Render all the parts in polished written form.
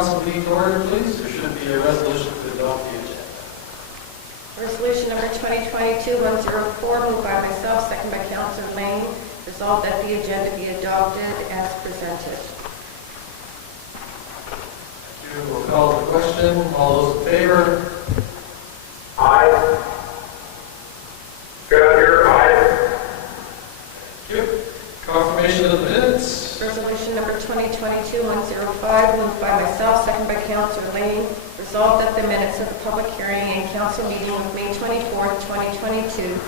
council meeting to order, please. There should be a resolution to adopt the agenda. Resolution number 2022-104, moved by myself, second by Councillor Lane. Resolved that the agenda be adopted as presented. Thank you. We'll call the question. All those in favor? Aye. Good here, aye. Thank you. Confirmation of the minutes. Resolution number 2022-105, moved by myself, second by Councillor Lane. Resolved that the minutes of the public hearing and council meeting of May 24th, 2022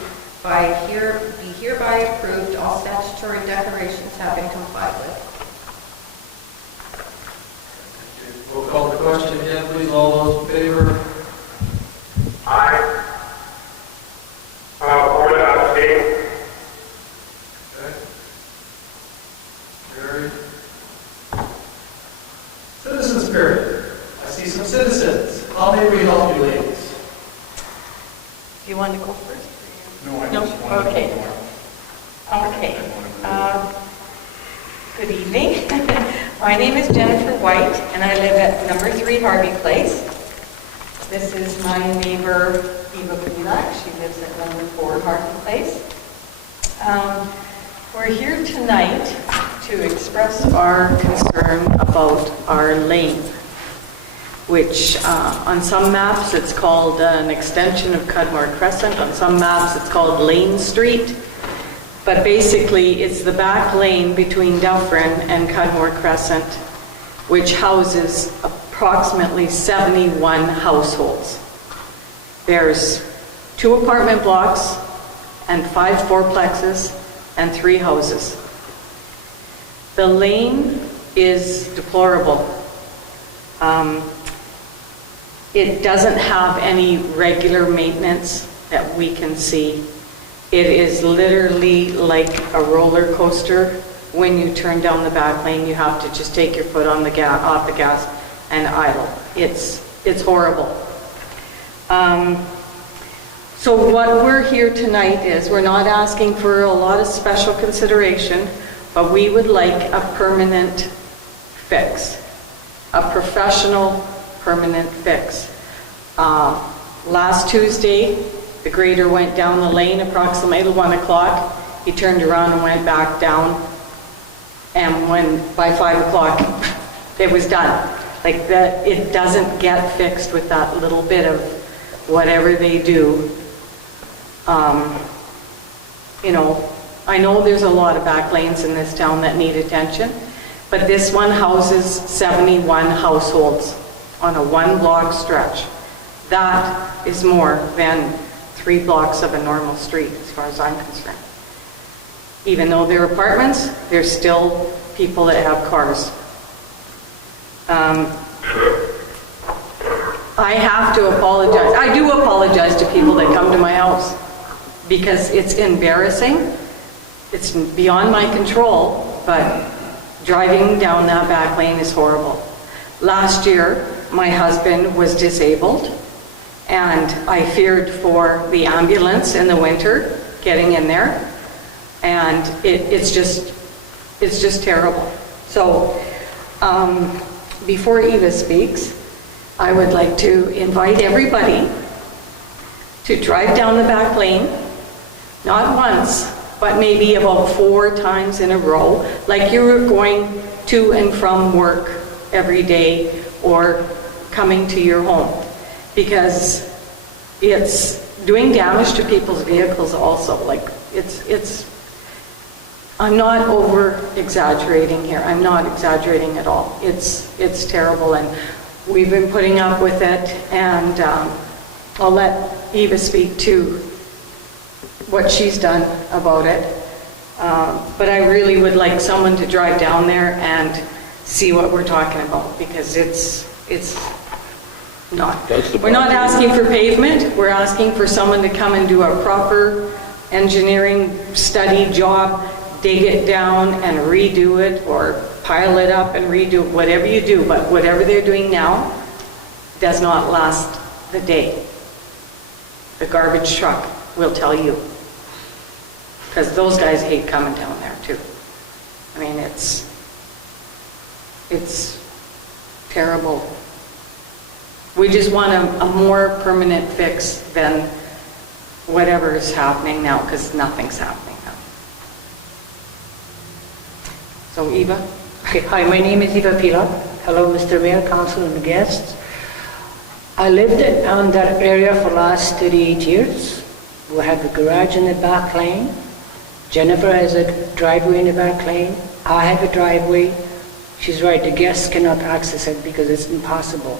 be hereby approved. All statutory declarations have been complied with. We'll call the question again, please. All those in favor? Aye. Board abstain. Okay. Carried. Citizens period. I see some citizens. How may we help you, ladies? Do you want to go first? No, I No? just wanted Okay. to know. Okay. Good evening. My name is Jennifer White, and I live at number 3 Harvey Place. This is my neighbor, Eva Kulak. She lives at number 4 Harvey Place. We're here tonight to express our concern about our lane, which on some maps it's called an extension of Cudmore Crescent. On some maps it's called Lane Street. But basically it's the back lane between Dufferin and Cudmore Crescent, which houses approximately 71 households. There's 2 apartment blocks and 5 fourplexes and 3 houses. The lane is deplorable. It doesn't have any regular maintenance that we can see. It is literally like a roller coaster. When you turn down the back lane, you have to just take your foot on the off the gas and idle. It's horrible. So what we're here tonight is, we're not asking for a lot of special consideration, but we would like a permanent fix, a professional permanent fix. Last Tuesday, the grader went down the lane approximately 1 o'clock. He turned around and went back down, and by 5 o'clock, it was done. Like that, it doesn't get fixed with that little bit of whatever they do. You know, I know there's a lot of back lanes in this town that need attention, but this one houses 71 households on a 1-block stretch. That is more than 3 blocks of a normal street, as far as I'm concerned. Even though they're apartments, there's still people that have cars. I have to apologize. I do apologize to people that come to my house because it's embarrassing. It's beyond my control, but driving down that back lane is horrible. Last year, my husband was disabled, and I feared for the ambulance in the winter getting in there, and it's just terrible. So before Eva speaks, I would like to invite everybody to drive down the back lane, not once, but maybe about 4 times in a row, like you were going to and from work every day or coming to your home, because it's doing damage to people's vehicles also. Like I'm not over exaggerating here. I'm not exaggerating at all. It's terrible, and we've been putting up with it, and I'll let Eva speak to what she's done about it. But I really would like someone to drive down there and see what we're talking about, because it's not. We're not asking for pavement. We're asking for someone to come and do a proper engineering study job, dig it down and redo it, or pile it up and redo it, whatever you do. But whatever they're doing now does not last the day. The garbage truck will tell you, because those guys hate coming down there too. I mean, it's terrible. We just want a more permanent fix than whatever is happening now, because nothing's happening now. So Eva? Okay, hi, my name is Eva Pila. Hello, Mr. Mayor, Council, and guests. I lived on that area for the last 38 years. We have a garage in the back lane. Jennifer has a driveway in the back lane. I have a driveway. She's right, the guests cannot access it because it's impossible.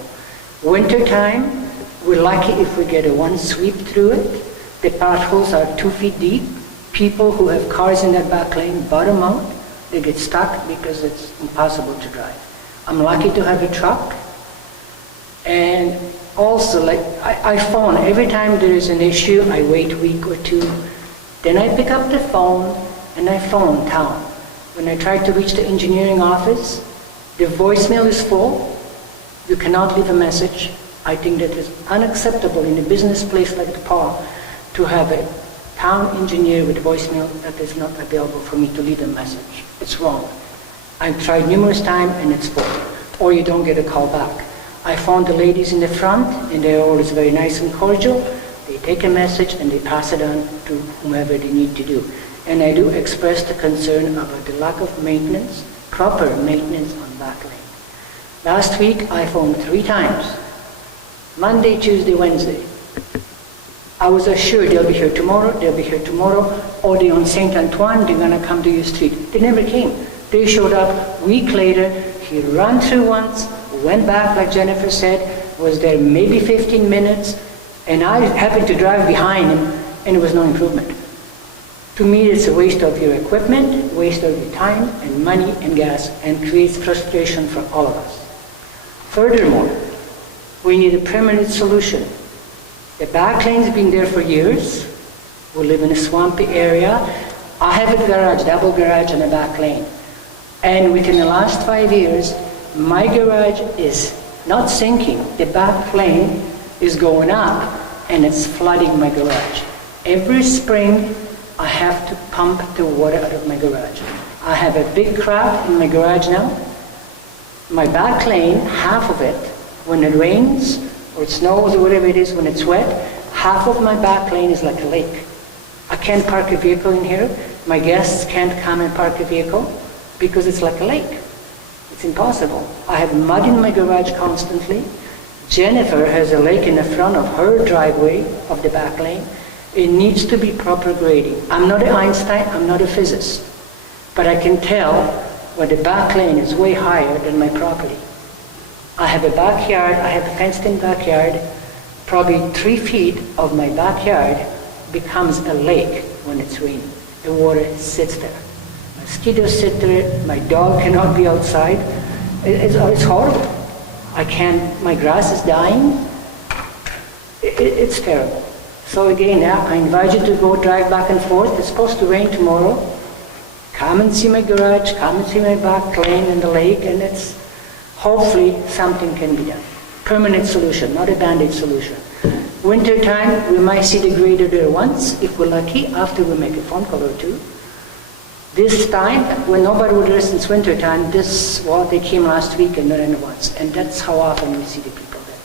Winter time, we're lucky if we get a one sweep through it. The potholes are 2 feet deep. People who have cars in that back lane bottom out. They get stuck because it's impossible to drive. I'm lucky to have a truck. And also, like, I phone. Every time there is an issue, I wait a week or two. Then I pick up the phone and I phone town. When I try to reach the engineering office, the voicemail is full. You cannot leave a message. I think that is unacceptable in a business place like Paul to have a town engineer with voicemail that is not available for me to leave a message. It's wrong. I've tried numerous times and it's full. Or you don't get a call back. I found the ladies in the front and they're always very nice and cordial. They take a message and they pass it on to whomever they need to do. And I do express the concern about the lack of maintenance, proper maintenance on back lane. Last week I phoned 3 times. Monday, Tuesday, Wednesday. I was assured they'll be here tomorrow, or they're on St. Antoine, they're gonna come to your street. They never came. They showed up a week later. He ran through once, went back like Jennifer said, was there maybe 15 minutes, and I happened to drive behind him and there was no improvement. To me, it's a waste of your equipment, waste of your time and money and gas, and creates frustration for all of us. Furthermore, we need a permanent solution. The back lane's been there for years. We live in a swampy area. I have a garage, double garage on the back lane. And within the last 5 years, my garage is not sinking. The back lane is going up and it's flooding my garage. Every spring, I have to pump the water out of my garage. I have a big crack in my garage now. My back lane, half of it, when it rains or it snows or whatever it is, when it's wet, half of my back lane is like a lake. I can't park a vehicle in here. My guests can't come and park a vehicle because it's like a lake. It's impossible. I have mud in my garage constantly. Jennifer has a lake in the front of her driveway of the back lane. It needs to be proper grading. I'm not an Einstein, I'm not a physicist, but I can tell when the back lane is way higher than my property. I have a backyard, I have a fenced-in backyard. Probably 3 feet of my backyard becomes a lake when it's raining. The water sits there. Mosquitoes sit there, my dog cannot be outside. It's horrible. I can't, my grass is dying. It's terrible. So again, I invite you to go drive back and forth. It's supposed to rain tomorrow. Come and see my garage, come and see my back lane and the lake, and it's hopefully something can be done. Permanent solution, not a band-aid solution. Winter time, we might see the grader there once, if we're lucky, after we make a phone call or two. This time, when nobody was there since winter time, they came last week and then once. And that's how often we see the people there.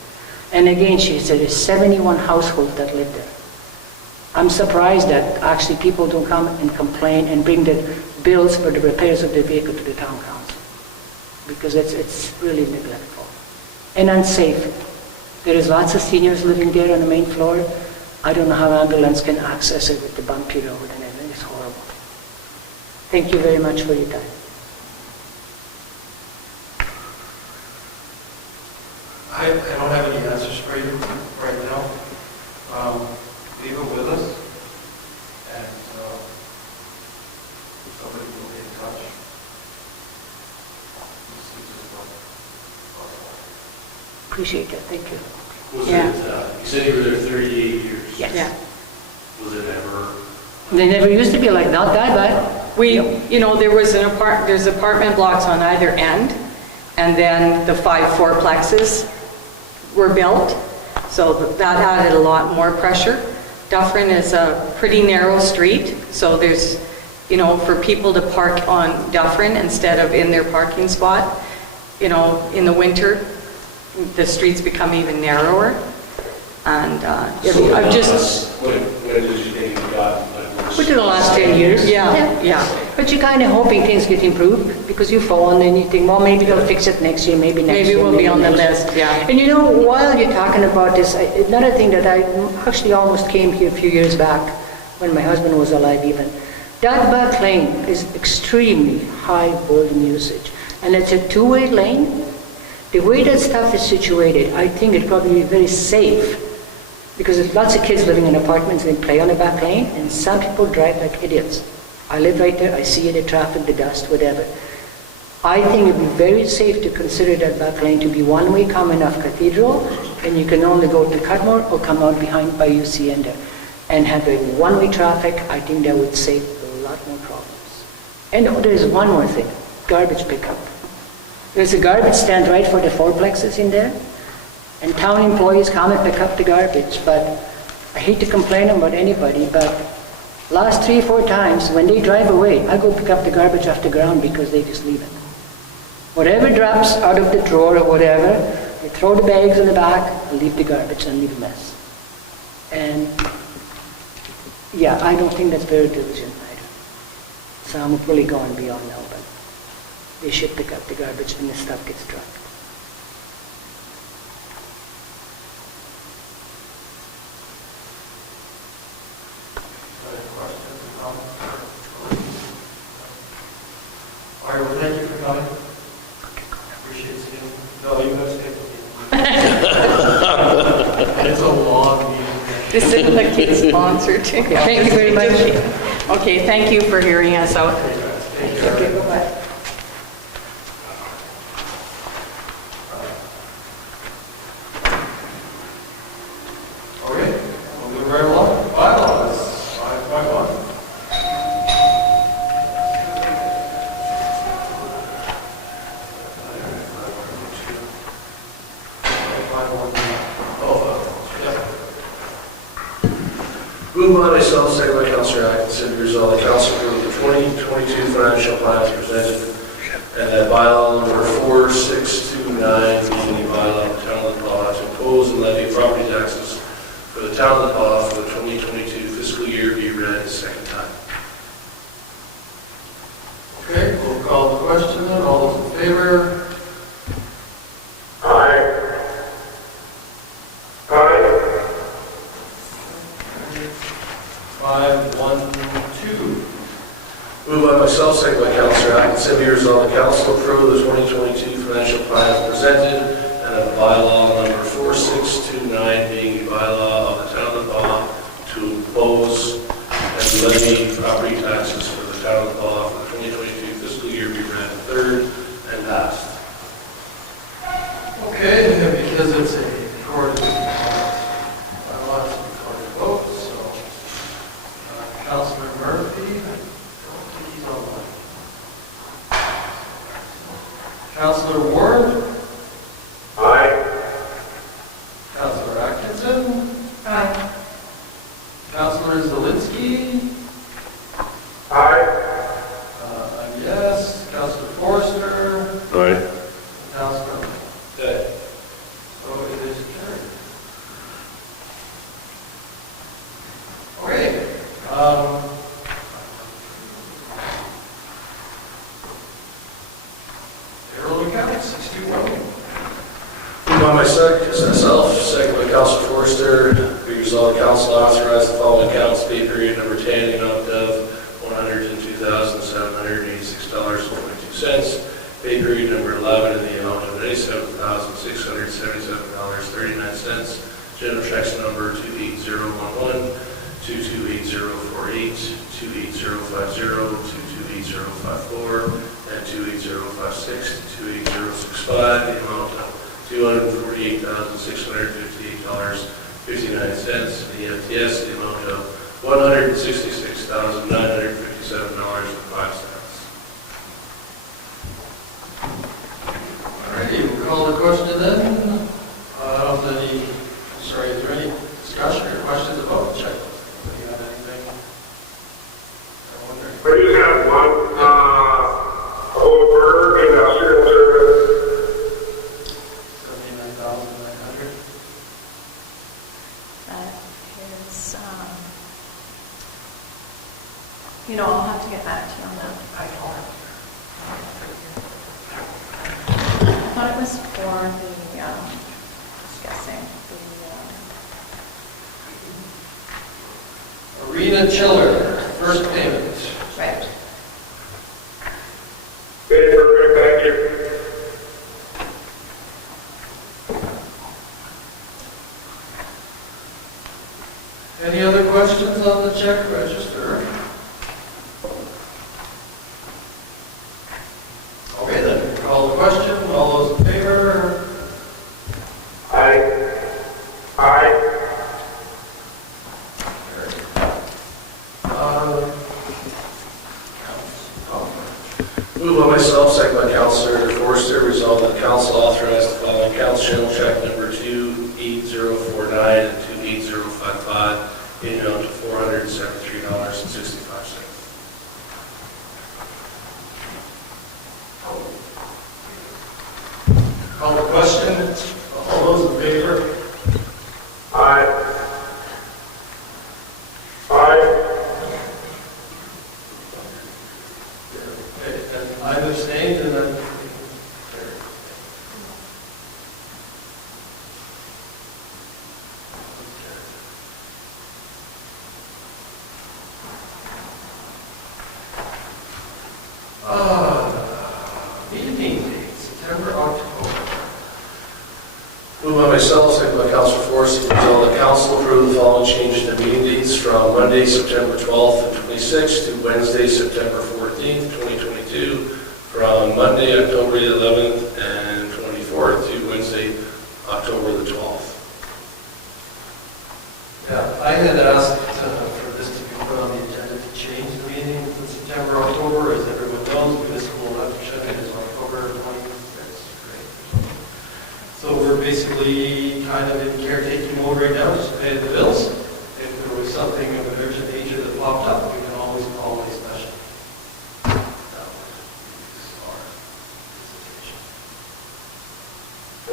And again, she said there's 71 households that live there. I'm surprised that actually people don't come and complain and bring the bills for the repairs of the vehicle to the town council. Because it's really neglectful and unsafe. There is lots of seniors living there on the main floor. I don't know how ambulance can access it with the bumpy road and everything. It's horrible. Thank you very much for your time. I don't have any answers for you right now. Leave it with us, and somebody will get in touch. Appreciate it, thank you. Was Yeah. it, you said you were there 38 years? Yes. Yeah. Was it ever? They never used to be like, not that bad. There's apartment blocks on either end, and then the 5 fourplexes were built, so that added a lot more pressure. Dufferin is a pretty narrow street, so there's, for people to park on Dufferin instead of in their parking spot, in the winter, the streets become even narrower. And I've just, When did you think you got, like, Within the last 10 years. yeah. But you're kind of hoping things get improved because you phone and you think, well, maybe they'll fix it next year, maybe next Maybe year. we'll be on the next year. list, yeah. And you know, while you're talking about this, another thing that I actually almost came here a few years back when my husband was alive even. That back lane is extremely high volume usage. And it's a two-way lane. The way that stuff is situated, I think it'd probably be very safe because there's lots of kids living in apartments, they play on the back lane, and some people drive like idiots. I live right there, I see the traffic, the dust, whatever. I think it'd be very safe to consider that back lane to be one-way coming off Cathedral, and you can only go to Cudmore or come out behind by UCN there. And have a one-way traffic, I think that would save a lot more problems. And there's one more thing, garbage pickup. There's a garbage stand right for the fourplexes in there, and town employees come and pick up the garbage, but I hate to complain about anybody, but last 3-4 times when they drive away, I go pick up the garbage off the ground because they just leave it. Whatever drops out of the drawer or whatever, they throw the bags in the back, and leave the garbage and leave a mess. And yeah, I don't think that's very diligent either. Some have really gone beyond now, but they should pick up the garbage when the stuff gets trucked. Any questions or comments? All right, well, thank you for coming. Appreciate seeing you. No, you have stayed with me. It's a long meeting. This isn't the kid's sponsor too. Thank you very much. Okay, thank you for hearing us out. Take care. Okay, bye-bye. Okay, moving right along. Bylaws, 5.1. Moved by myself, second by Councilor Atkinson, to resolve the council approve the 2022 financial plans presented, and that bylaw number 4629, being the bylaw of the town of Law to impose and levy property taxes for the town of Law for the 2022 fiscal year be read a second time. Okay, we'll call the question then. All those in favor? Aye. Aye. 5.1.2. Moved by myself, second by Councilor Atkinson, be resolved the council approve the 2022 financial plans presented, and a bylaw number 4629 being the bylaw of the town of Law to impose and levy property taxes for the town of Law for the 2022 fiscal year be read third and passed. Okay, and because it's a recorded, bylaw, it's a recorded vote, so Councilor Murphy, I don't think he's online. Councilor Ward, Aye. Councilor Atkinson, Aye. Councilor Zelinski, Aye. I'm yes, Councilor Forrester, Aye. Councilor. Okay. So it is carried. Okay. Payroll account, 621. Moved by myself, second by Councilor Forrester, be resolved the council authorize the following accounts pay period number 10 in the amount of $102,786.22. Pay period number 11 in the amount of $87,677.39. General checks number 28011, 228048, 28050, 28054, and 28056 to 28065, the amount of $248,658.59. The FTS, the amount of $166,957.05. All righty, we'll call the question then. Is there any discussion or questions about the check? Do you have anything? I wonder. We just have one, Goldberg Industrial Service. $79,000. That is, I'll have to get back to you on that. I thought it was for the, discussing the, Arena Chiller, first payment. right. Okay, perfect, thank you. Any other questions on the check register? Okay, then, call the question. All those in favor? Aye. Aye. Moved by myself, second by Councilor Forster, resolved that the council authorize the following accounts: general check number 28049 and 28055 in the amount of $473.65. Call the question. All those in favor? Aye. Aye. Okay, and I've abstained, and then... Meeting dates, September, October. Moved by myself, second by Councilor Forster, resolved that council approve the following changes to meeting dates from Monday, September 12th and 26th to Wednesday, September 14th, 2022, from Monday, October 11th and 24th to Wednesday, October the 12th. Yeah, I had asked for this to be put on the agenda to change the meeting from September, October. As everyone knows, municipal election is October 26th. Right? So we're basically kind of in caretaking mode right now, just paying the bills. If there was something of an urgent nature that popped up, we can always call a special. That would be our situation.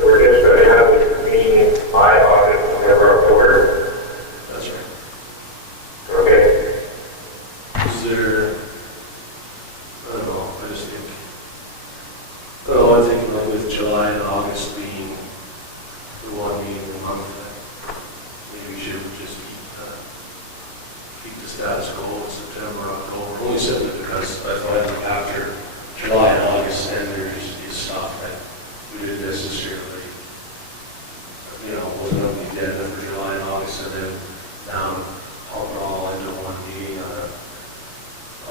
We're just going to have this meeting by August, September, October. That's right. Okay. Is there, I don't know, I just think, I'm thinking like with July and August being the one meeting a month, maybe we should just keep the status quo in September, October. Only simply because I find that after July and August, then there just is stuff that we didn't necessarily, wasn't on the agenda for July and August, and then now I'll all into one meeting. I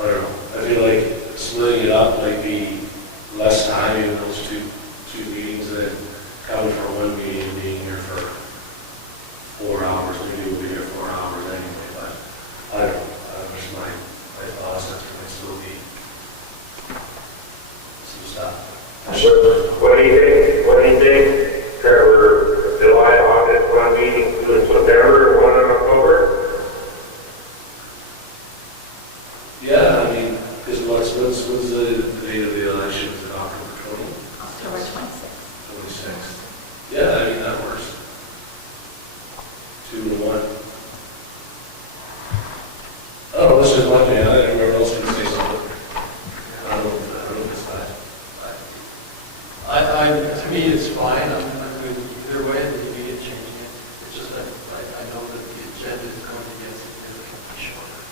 don't know. I feel like splitting it up might be less time in those two meetings than coming for one meeting and being here for 4 hours. Maybe we'll be here 4 hours anyway, but I don't know. Just my thoughts, that might still be some stuff. What do you think? What do you think? Trevor, July, August, one meeting, two in September, one in October? Yeah, I mean, because what's the date of the election? Is it October 20? October 26th. 26th. Yeah, I mean, that works. 2 to 1. Oh, this is one thing. I didn't remember else going to say something. I don't know if it's that. To me, it's fine. I'm good either way, the immediate changing it. It's just that I know that the agenda is going to get significantly shorter.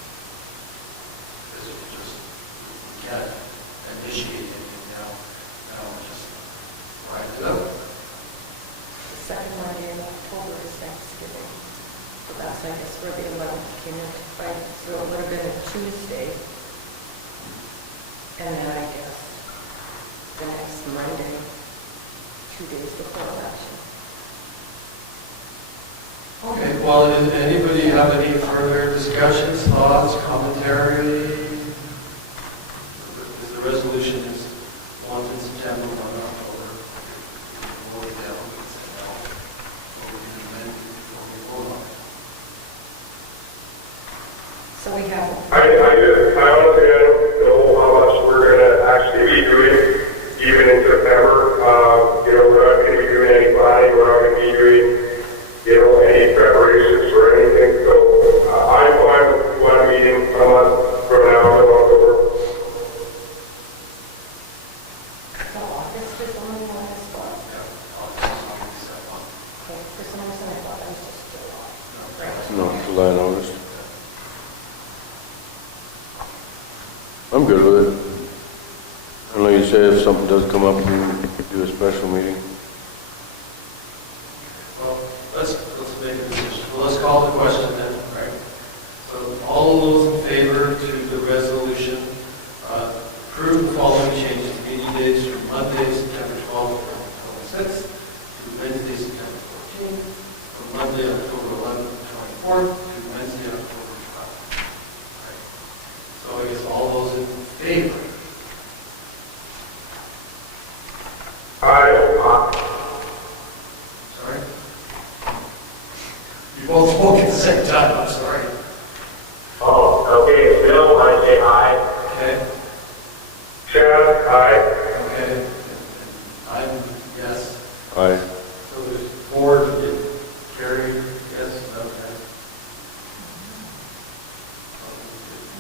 Because we can't initiate anything now. Now we're just write it up. The second Monday in October is Thanksgiving. So that's, I guess, where the 11th came into play. So it would have been a Tuesday. And then I guess the next Monday, 2 days before election. Okay, well, does anybody have any further discussions, thoughts, commentary? Because the resolution is one in September, one in October. Vote it down, we say no. So we can amend it before we vote on it. So we have, I honestly, I don't know how much we're going to actually be doing, even in September. We're not going to be doing any planning, we're not going to be doing, any preparations for Not till I noticed. I'm good with it. I know you said if something does come up, you do a special meeting. Well, let's make a decision. Well, let's call the question then, right? So all those in favor to the resolution, approve the following changes to meeting dates from Monday, September 12th, 2026, to Wednesday, September 14th, from Monday, October 11th, 24th, to Wednesday, October 12th. Right. So I guess all those in favor? Sorry? You both spoke at the same time, I'm sorry. Oh, okay, Bill, I say aye. Okay? Chad, aye. Okay. I'm yes. Aye. So there's four, carry, yes, okay.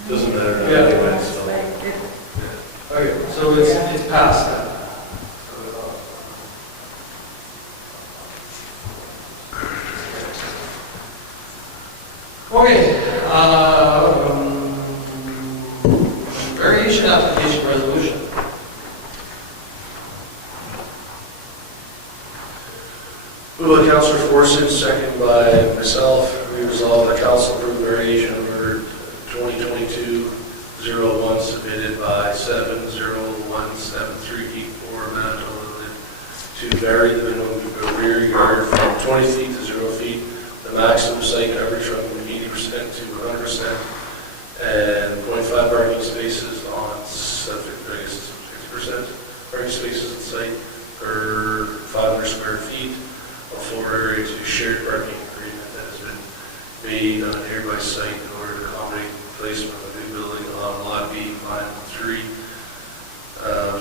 Doesn't matter now Yeah. anyway, so. Okay, so it's passed then. Okay, variation application resolution. Moved by Councilor Forsyth, second by myself. We resolve that council approve variation number 2022-01 submitted by 7017384 Manitoba to vary the minimum rear yard from 20 feet to 0 feet, the maximum site coverage from 80% to 100%, and 0.5 parking spaces on subject, I guess 6% parking spaces on site per 500 square feet. A floor area to shared parking agreement that has been made on a nearby site in order to accommodate placement of a new building on Lot B, Plan 3,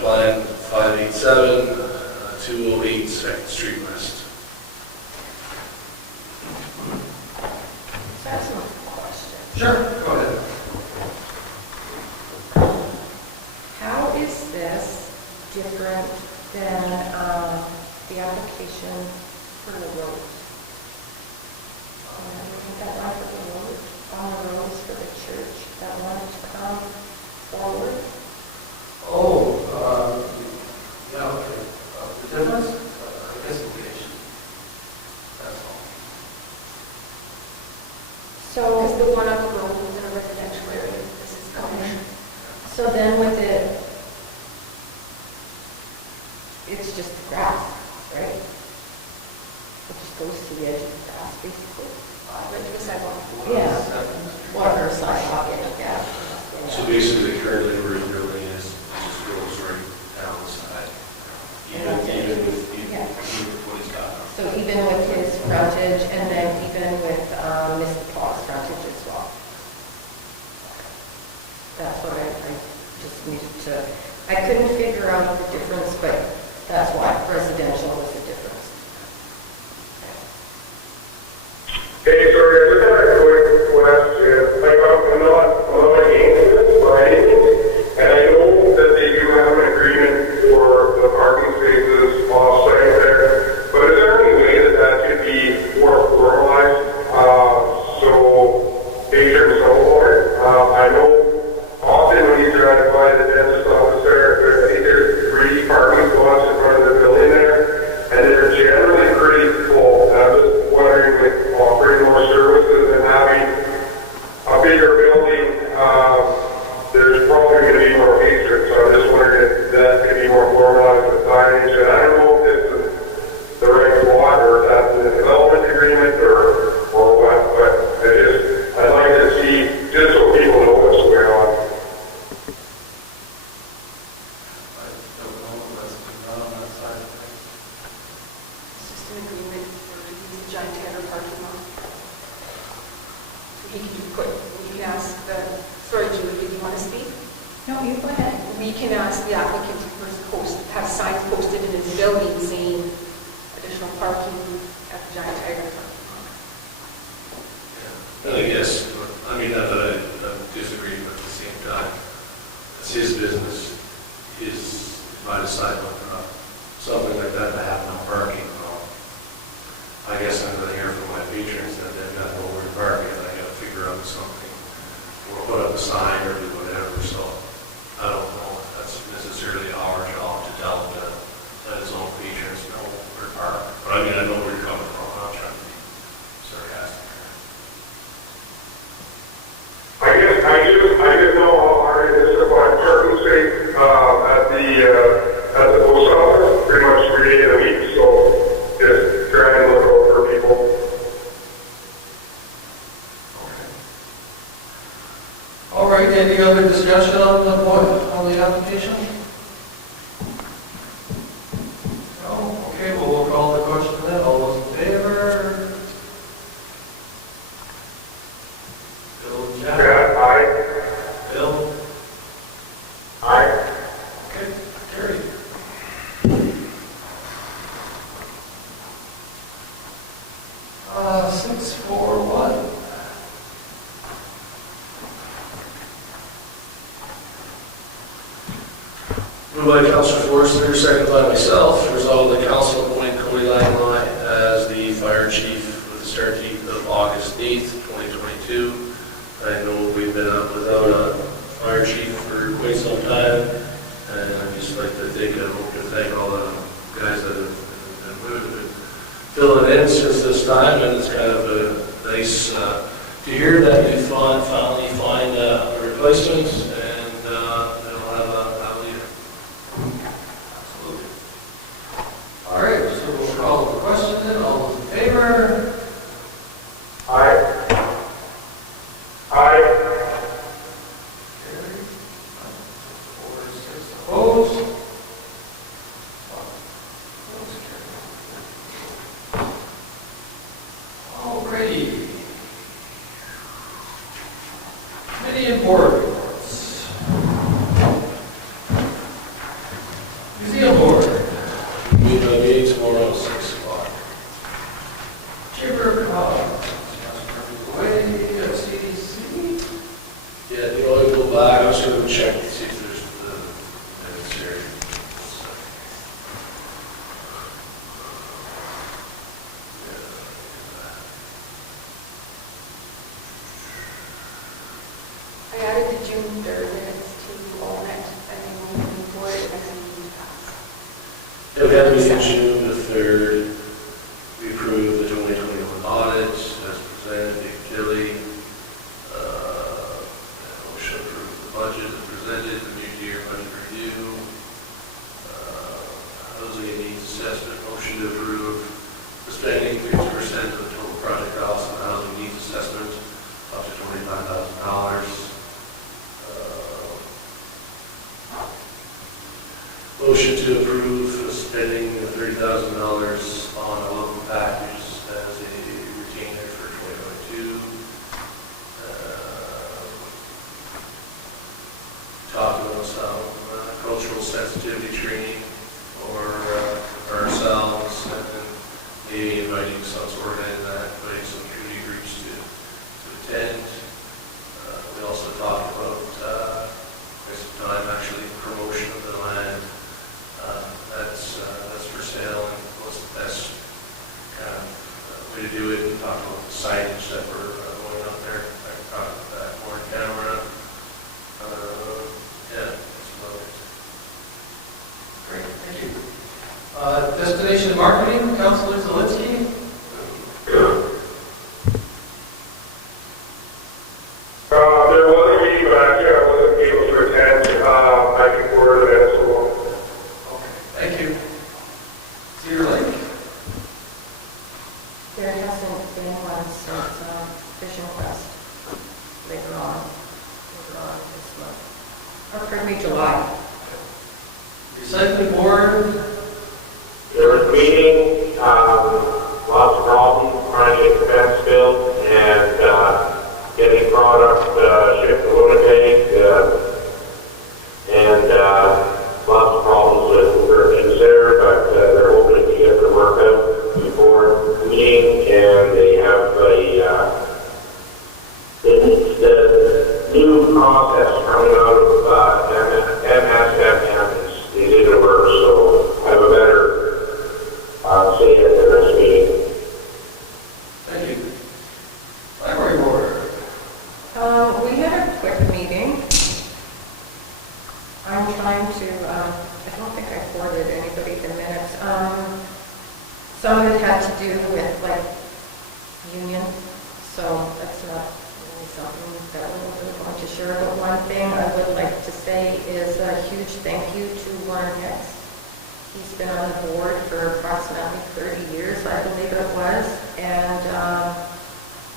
Plan 587, 208 2nd Street West. That's my question. Sure, go ahead. How is this different than the application for the roads? That one for the road, on the roads for the church, that wanted to come forward? Oh, yeah, okay. The difference, I guess location. That's all. So, Because the one on the road is in a residential area, this is commercial. so then with it, it's just the grass, right? It just goes to the edge of the grass, basically. Went to the sidewalk. Yeah. Water sidewalk, yeah. So basically, currently where the building is, it just goes right down the side. Even with what he's got now. So even with his frontage, and then even with Mr. Paul's frontage as well. That's what I just needed to, I couldn't figure out the difference, but that's why residential was the difference. Hey, sorry, I just had a quick question. Like, I'm not against this by any means, and I know that they do have an agreement for the parking spaces off-site there, but is there any way that that could be more formalized, so patrons know about it? I know often when you drive by the dentist office there, I think there's 3 parking spots in front of the building there, and they're generally pretty full. And I'm just wondering, like, offering more services and having a bigger building, there's probably going to be more patrons. So I'm just wondering if that could be more formalized with signage. And I don't know if this is the right spot or if that's in the development agreement or what, but I'd like to see, just so people know what's going on. I don't know if that's not on that side of things. It's just an agreement for the giant Tanner parking lot. So he can put, we can ask the, sorry Julie, do you want to speak? No, you go ahead. We can ask the applicant to first have signs posted in his building saying additional parking at the giant Tiger parking lot. And I guess, I mean, not that I disagree, but at the same time, it's his business, his, by the sidewalk, something like that to have no parking. I guess I'm going to hear from my patrons that they've got nowhere to park sign or do whatever, so I don't know if that's necessarily our job to tell him to let his own patrons know where to park. But I mean, I know where you're coming from, I'm not trying to be sarcastic here. I just know how hard it is to find parking space at the post office pretty much every day of the week. So just try and look out for people. All right, any other discussion on the application? No? Okay, well, we'll call the question then. All those in favor? Bill and Jack? Yeah, aye. Bill? Aye. Okay, carried. Uh, 641. Moved by Councilor Forster, seconded by myself, to resolve the council appoint Cody Langley as the fire chief with a start date of August 8th, 2022. I know we've been up without a fire chief for quite some time, and I'd just like to take a moment to thank all the guys that have been filling in since this time, and it's kind of nice to hear that you finally find a replacement, and they'll have a leader. Absolutely. All right, so we'll call the question then. All those in favor? Aye. Aye. Carried. 4, 6 opposed. Alrighty. Committee and board reports. Museum board. Meet my meeting tomorrow at 6 o'clock. Chamber of Commerce. Way at CDC. Yeah, you know, I go back, I was going to check to see if there's the minutes here. I added the June 3rd minutes to all next, and then moving forward, next meeting passed. Yeah, we had a meeting June the 3rd. We approved the 2021 audit as presented, Dave Gilly. Motion to approve the budget as presented, the mid-year budget review. Housing and needs assessment, motion to approve the spending 50% of the total project cost of the housing needs assessment, up to $25,000. Motion to approve the spending of $30,000 on a local package as a retainer for 2022. Talking about some cultural sensitivity training for ourselves, and then maybe inviting some sort of inviting some community groups to attend. We also talked about some time actually promotion of the land. That's for sale, and what's the best kind of way to do it, and talk about the signage that we're going up there. I can talk about that more in camera. Yeah, that's about it. Great, thank you. Destination marketing, Councilor Zelitsky. There was a meeting, but actually I wasn't able to attend. I can forward the minutes along. Okay, thank you. Cedar Lake. There hasn't been one since Vision Quest later on this month. Or pardon me, July. Recycling board. There was a meeting, lots of problems trying to get the fence built and getting product shipped to Winnipeg, and lots of problems with things there, but they're hoping to get the work out before the meeting, and they have the new process coming out of MSF. They did it work, so I have a better say at the next meeting. Thank you. Library board. We had a quick meeting. time to, I don't think I forwarded anybody the minutes. Some of it had to do with like union, so that's not really something that we're really going to share. But one thing I would like to say is a huge thank you to Warren Hicks. He's been on the board for approximately 30 years, I believe it was, and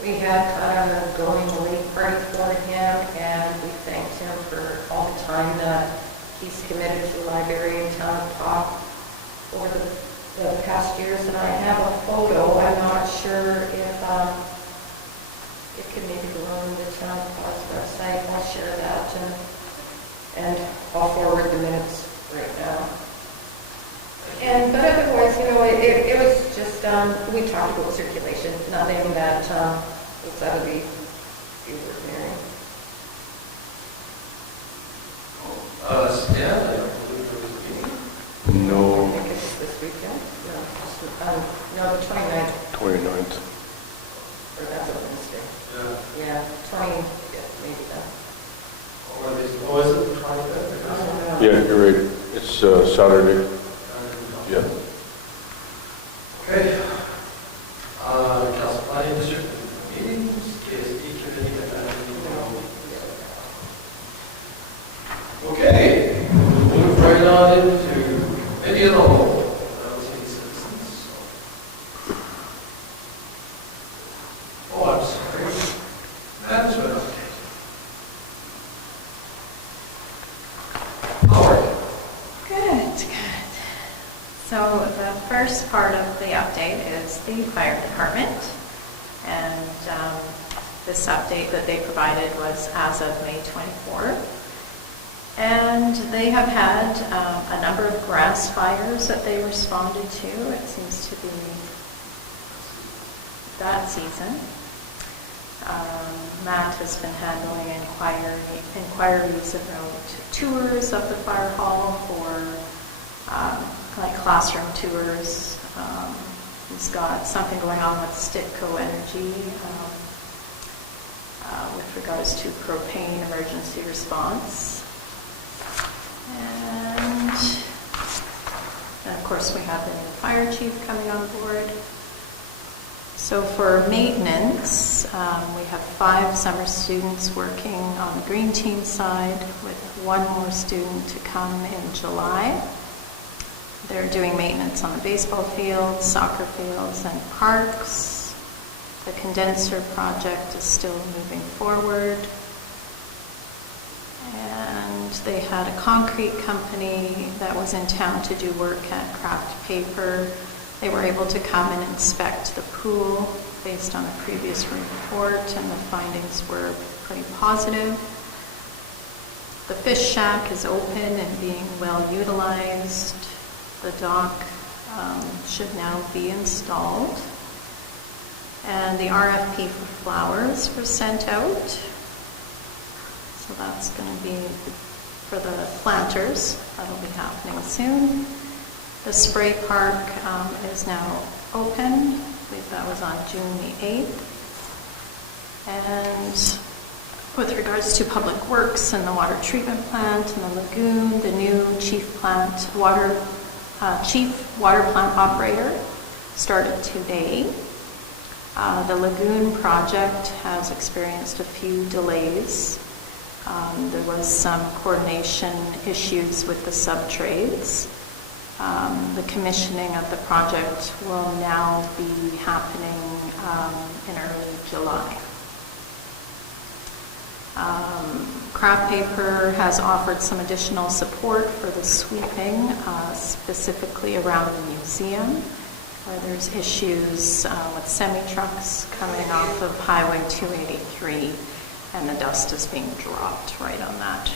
we had kind of a going away party for him, and we thanked him for all the time that he's committed to the library in town of Pop over the past years. And I have a photo. I'm not sure if it can maybe go on the town of Pop's website. I'll share that, and I'll forward the minutes right now. But otherwise, it was just, we talked about circulation, nothing that was out of the ordinary. Stan, I don't believe there was a meeting. No, I think it's this weekend. No, the 29th, 29th. or that's a Wednesday. Yeah. Yeah, 20th, maybe that. Oh, is it the 25th? I don't know. Yeah, you're right. It's Saturday. Yeah. Okay. Council Planning District meetings, KSD committee, okay, we'll move right on into any of the whole. I don't see any citizens. Oh, I'm sorry. Management update. Howard. Good, good. So the first part of the update is the fire department. And this update that they provided was as of May 24th. And they have had a number of grass fires that they responded to. It seems to be that season. Matt has been handling inquiries about tours of the fire hall for like classroom tours. He's got something going on with Stitco Energy with regards to propane emergency response. And of course we have the new fire chief coming on board. So for maintenance, we have 5 summer students working on the green team side with 1 more student to come in July. They're doing maintenance on the baseball fields, soccer fields, and parks. The condenser project is still moving forward. And they had a concrete company that was in town to do work at Craft Paper. They were able to come and inspect the pool based on a previous report, and the findings were pretty positive. The fish shack is open and being well utilized. The dock should now be installed. And the RFP for flowers was sent out. So that's going to be for the planters. That'll be happening soon. The spray park is now open. I believe that was on June the 8th. And with regards to public works and the water treatment plant and the lagoon, the new chief water plant operator started today. The lagoon project has experienced a few delays. There was some coordination issues with the sub-trades. The commissioning of the project will now be happening in early July. Craft Paper has offered some additional support for the sweeping, specifically around the museum, where there's issues with semi-trucks coming off of Highway 283, and the dust is being dropped right on that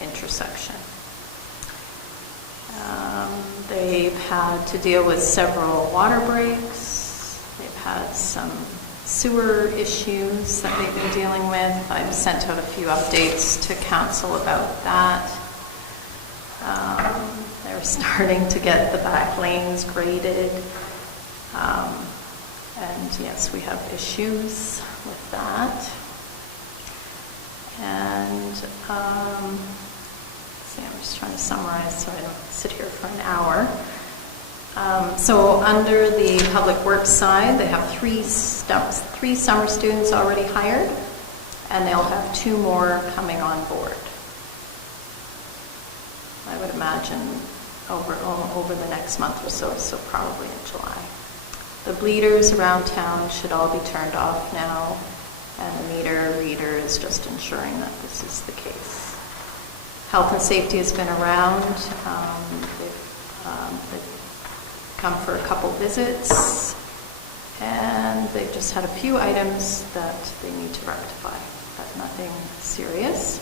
intersection. They've had to deal with several water breaks. They've had some sewer issues that they've been dealing with. I've sent out a few updates to council about that. They're starting to get the back lanes graded. And yes, we have issues with that. And see, I'm just trying to summarize so I don't sit here for an hour. So under the Public Works side, they have three summer students already hired, and they'll have 2 more coming on board. I would imagine over the next month or so, so probably in July. The bleeders around town should all be turned off now, and the meter reader is just ensuring that this is the case. Health and safety has been around. They've come for a couple visits, and they've just had a few items that they need to rectify, but nothing serious.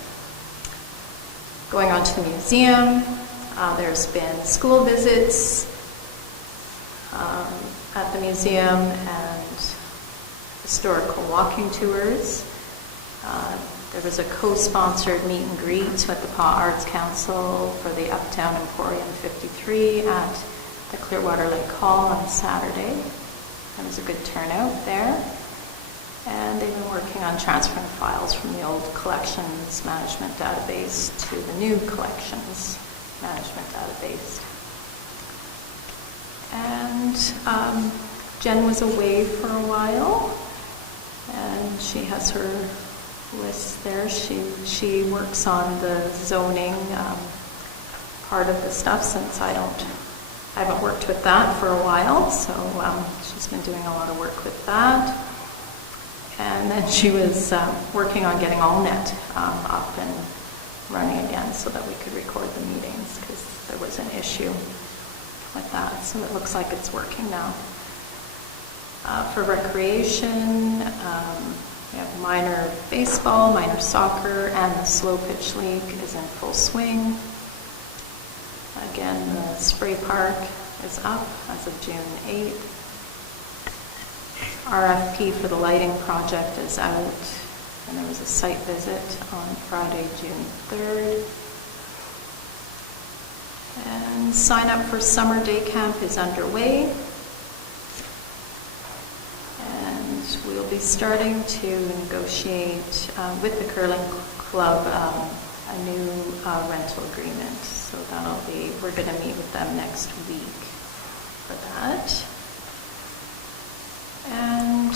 Going on to the museum, there's been school visits at the museum and historical walking tours. There was a co-sponsored meet and greet with the PA Arts Council for the Uptown Emporium 53 at the Clearwater Lake Hall on Saturday. There was a good turnout there. And they've been working on transferring files from the old collections management database to the new collections management database. And Jen was away for a while, and she has her list there. She works on the zoning part of the stuff, since I haven't worked with that for a while, so she's been doing a lot of work with that. And then she was working on getting AllNet up and running again so that we could record the meetings, because there was an issue with that. So it looks like it's working now. For recreation, we have minor baseball, minor soccer, and the slow pitch league is in full swing. Again, the spray park is up as of June 8th. RFP for the lighting project is out, and there was a site visit on Friday, June 3rd. And sign up for summer day camp is underway. And we'll be starting to negotiate with the curling club a new rental agreement. So we're going to meet with them next week for that. And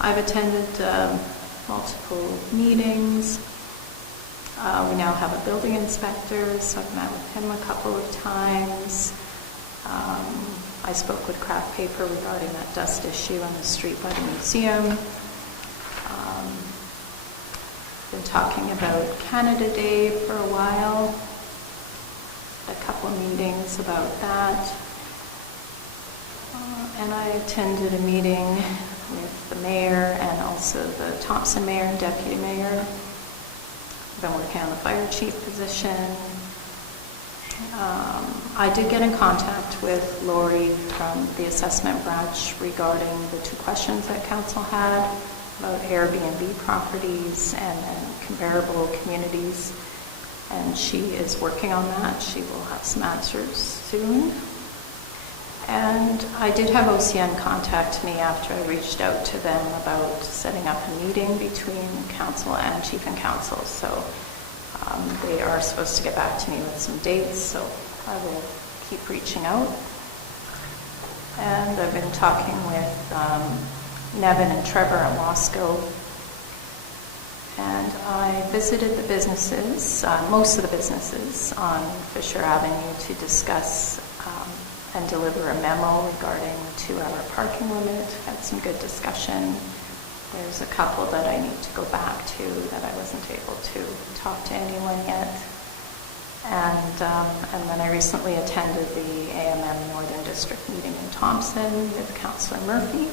I've attended multiple meetings. We now have a building inspector, so I've met with him a couple of times. I spoke with Craft Paper regarding that dust issue on the street by the museum. Been talking about Canada Day for a while. A couple of meetings about that. And I attended a meeting with the mayor and also the Thompson mayor and deputy mayor. I've been working on the fire chief position. I did get in contact with Lori from the assessment branch regarding the 2 questions that council had about Airbnb properties and comparable communities. And she is working on that. She will have some answers soon. And I did have OCN contact me after I reached out to them about setting up a meeting between council and chief and council. So they are supposed to get back to me with some dates, so I will keep reaching out. And I've been talking with Nevin and Trevor at Wasco. And I visited the businesses, most of the businesses on Fisher Avenue to discuss and deliver a memo regarding the 2-hour parking limit. Had some good discussion. There's a couple that I need to go back to that I wasn't able to talk to anyone yet. And then I recently attended the AMM Northern District meeting in Thompson with Councillor Murphy.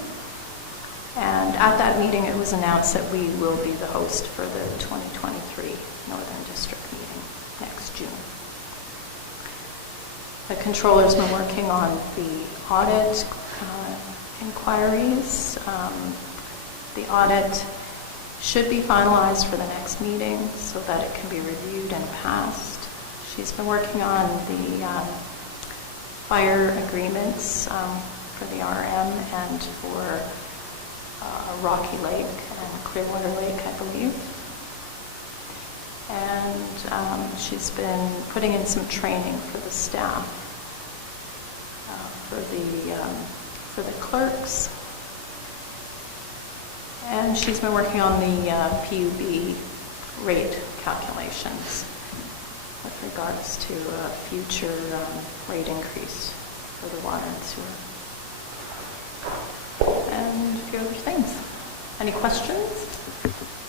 And at that meeting, it was announced that we will be the host for the 2023 Northern District meeting next June. The controller's been working on the audit inquiries. The audit should be finalized for the next meeting so that it can be reviewed and passed. She's been working on the fire agreements for the RM and for Rocky Lake and Clearwater Lake, I believe. And she's been putting in some training for the staff, for the clerks. And she's been working on the PUB rate calculations with regards to a future rate increase for the water and sewer. And a few other things. Any questions?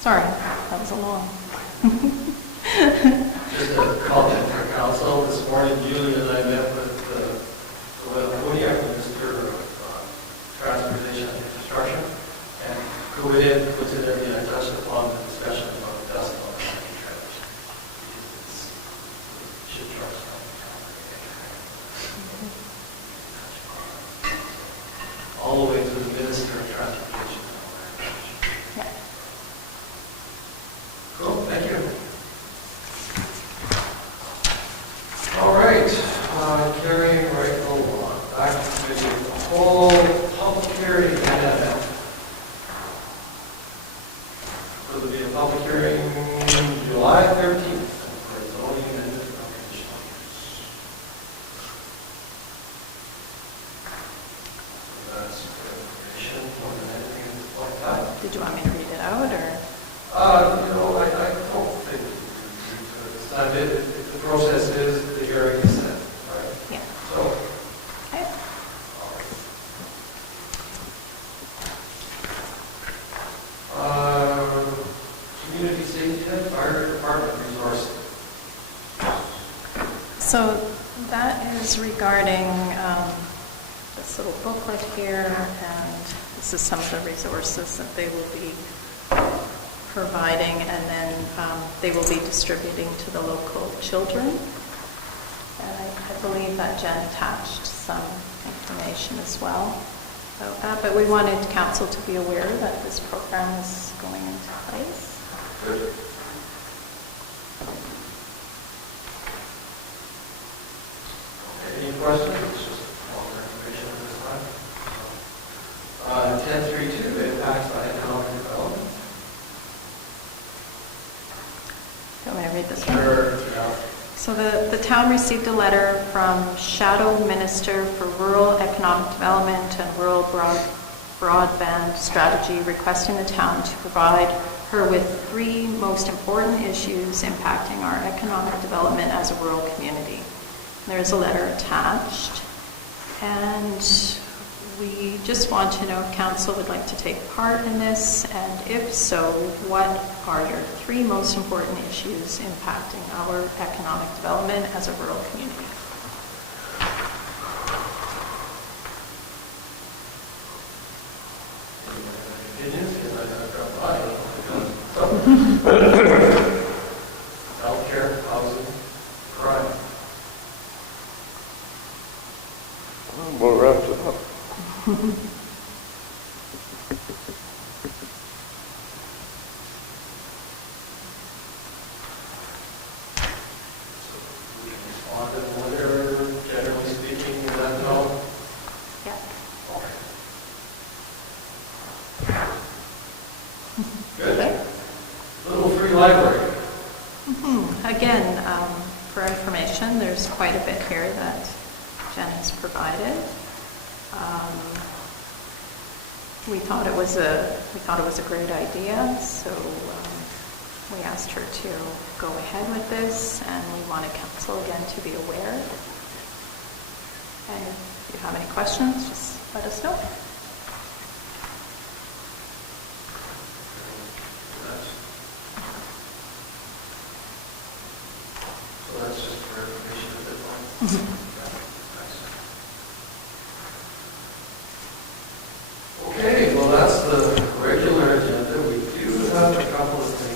Sorry, that was a long. Just a comment for council. This morning, Julie and I met with Kodiak, Minister of Transportation and Infrastructure, and Kodiak puts it in the I touched upon the discussion about dust on the county trailers. It's shit trucks on the county. All the way to the Minister of Transportation. Yeah. Cool, thank you. All right, carrying right along. Back to the whole public hearing. Will there be a public hearing July 13th for zoning amendment of conditional use? That's good information more than anything at this point in time. Did you want me to read it out, or? You know, I don't think we need to this time. The process is the hearing is set, right? Yeah. So, Okay. Community safety and fire department resources. So that is regarding this little booklet here, and this is some of the resources that they will be providing, and then they will be distributing to the local children. And I believe that Jen attached some information as well about that, but we wanted council to be aware that this program is going into place. Good. Any questions? It's just more information at this time. 1032, impacts on economic development. Do you want me to read this one? Sure, yeah. So the town received a letter from Shadow Minister for Rural Economic Development and Rural Broadband Strategy requesting the town to provide her with 3 most important issues impacting our economic development as a rural community. There's a letter attached, and we just want to know if council would like to take part in this, and if so, what are your 3 most important issues impacting our economic development as a rural community? Opinions? Because I got by. Healthcare, housing, crime. Well, wraps it up. We can respond to whatever, generally speaking, is that no? Yeah. Good. Little free library. Again, for information, there's quite a bit here that Jen has provided. We thought it was a great idea, so we asked her to go ahead with this, and we wanted council again to be aware. And if you have any questions, just let us know. So that's just for information at this point. Okay, well, that's the regular agenda. We do have a couple of things